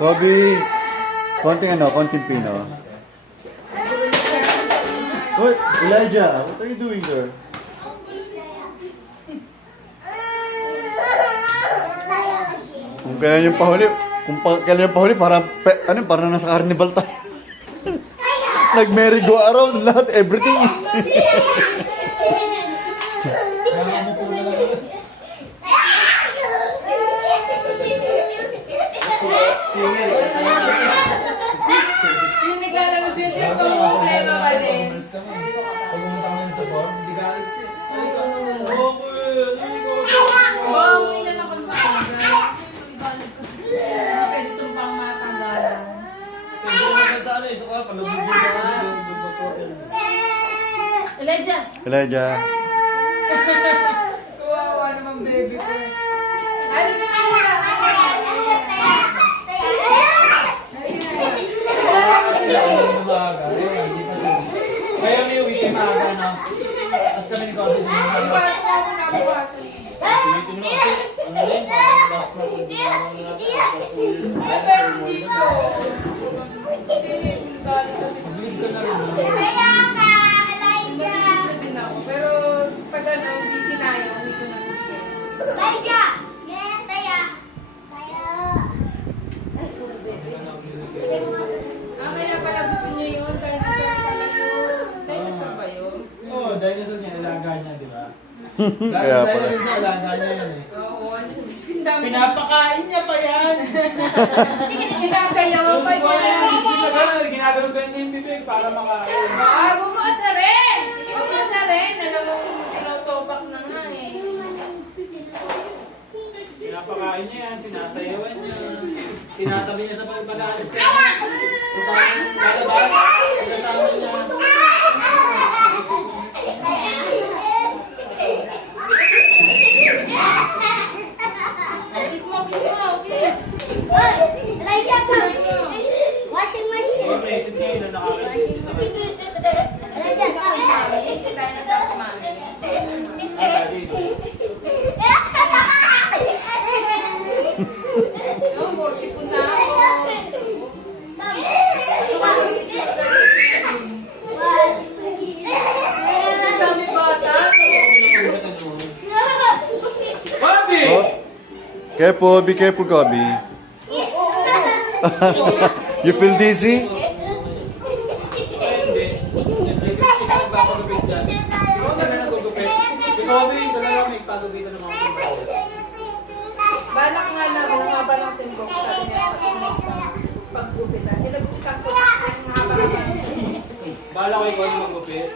Kobe, konting konting pino. Hoy, Elijah, what are you doing there? Kung kailan yung pahuli, kailan yung pahuli, parang nasa carnival tayo. Nag-merry-go-around lahat, everything. Yung naglalaro siya siya kung problema ka din. Amoy na lang kung maaga. Pwede itong pang matanggalan. Elijah! Elijah. Kawawa naman baby ko. Ano na muna? Kaya may uwi kayo maaga, no? Tapos kami ni Kobe. Pilitin mo kasi, ano rin, parang last na kung ginagawa na Pag-leave ka na rin, no? Pero pag ano, hindi kinaya, hindi ko kaya pala gusto niya yun, dinosaur pala yun. Dinosaur ba yun? Oo, dinosaur niya, alaga niya, di ba? Kaya pala. Dinosaur niya, alaga niya yun eh. Oo, ang dami. Pinapakain niya pa yan! Sinasayaw pa niya. Ginagano ka na yung bibig para makain. Ah, bumasa rin! Bumasa rin! Alam mo kung tinotobak na nga eh. Pinapakain niya yan, sinasayawan niya. Tinatabi niya sa pag-alis ka. Lalabas, sinasama niya. Kiss mo, kiss! Washing machine. Oo, may isip niya yun na nakakaisip sa kanya. Kasi tayo na dapat kumain. Ay, daddy. Oh, worship ko na ako. Kasi dami bata. Bobby! Oh. Careful, be careful, Kobe. You feel dizzy? Ay, hindi. Sige, ikaw ba pagupit dyan? Ikaw ka na nagugupit. Si Kobe, dalawa may pagupitan ng mga kumbahan. Balak nga na, mahaba lang simbok. Sabi niya sa paggupitan. Ilagupitan ko. Mahaba lang. Bala ko ikaw yung magupit.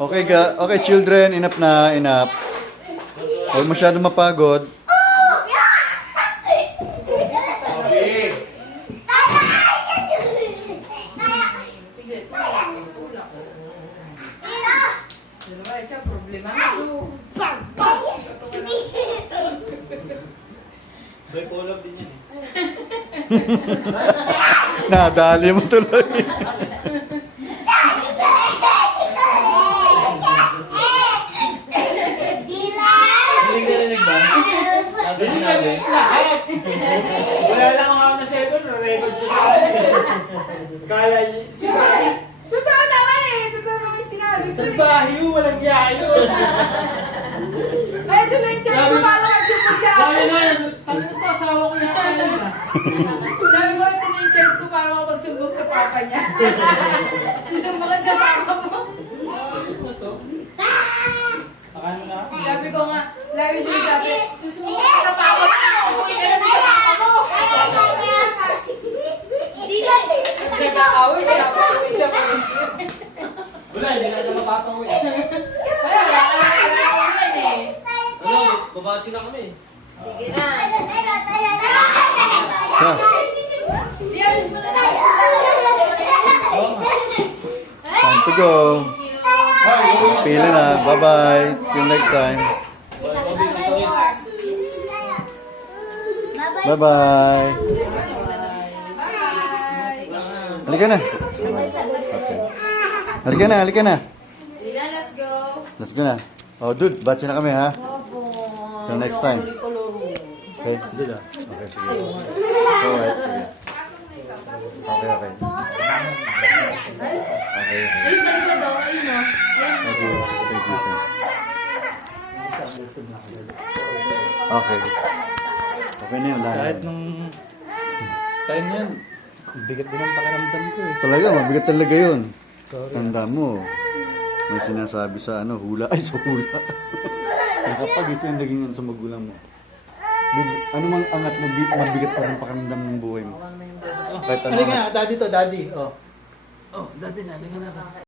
Okay, okay children, enough na, enough. Huwag masyadong mapagod. Kobe! Sige. Tulak. Ano ba? Isa problema. Bipolar din yan eh. Nadali mo tuloy. Narinig ba? Sabi sinabi. Wala lang ako na second, record ko sa akin. Kala niya, sinabi. Totoo naman eh. Totoo naman yung sinabi ko Sa eh. bayo, walang yayo. Ay, ito na yung chance ko para magsupog sa Sabi akin. na, ano ito, asawa ko yata yun ah. Sabi ko, ito na yung chance ko para magsubok sa papa niya. Susumbukan sa papa mo. Ano to? Akala na? Sabi ko nga, lagi siya sabi, susumbukan ka sa papa mo. Uwi ka na sa papa mo. Nagka-away, kaya ako uwi siya pa. Wala, hindi na ito mapapang eh. Wala ka ulan eh. Ano, babatsi na kami. Sige na. Ha? Diyan. Time to go. Pila na. Bye-bye. Till next time. Bye-bye. Bye. Halika na. Halika na, halika na. Liga, let's go. Let's go na. Oh, dude, batch na kami, ha? Till next time. Okay? Dude ah. Okay, sige. Alright, sige. Okay, okay. Okay, okay. Ayun, sa likod daw. Ayun, oh. Thank you. Thank you. Okay. Okay na yun. Kahit nung time yan, bigat din ang pakiramdam ko eh. Talaga, mabigat talaga yun. Tanda mo. May sinasabi sa hula. Ay, sa hula. Kapag ito yung naging sa magulang mo. Ano mang angat mo, mabigat pa rin pakiramdam ng buhay mo. Kahit ano. Halika na, daddy to, daddy. Oh. Oh, daddy na, halika na.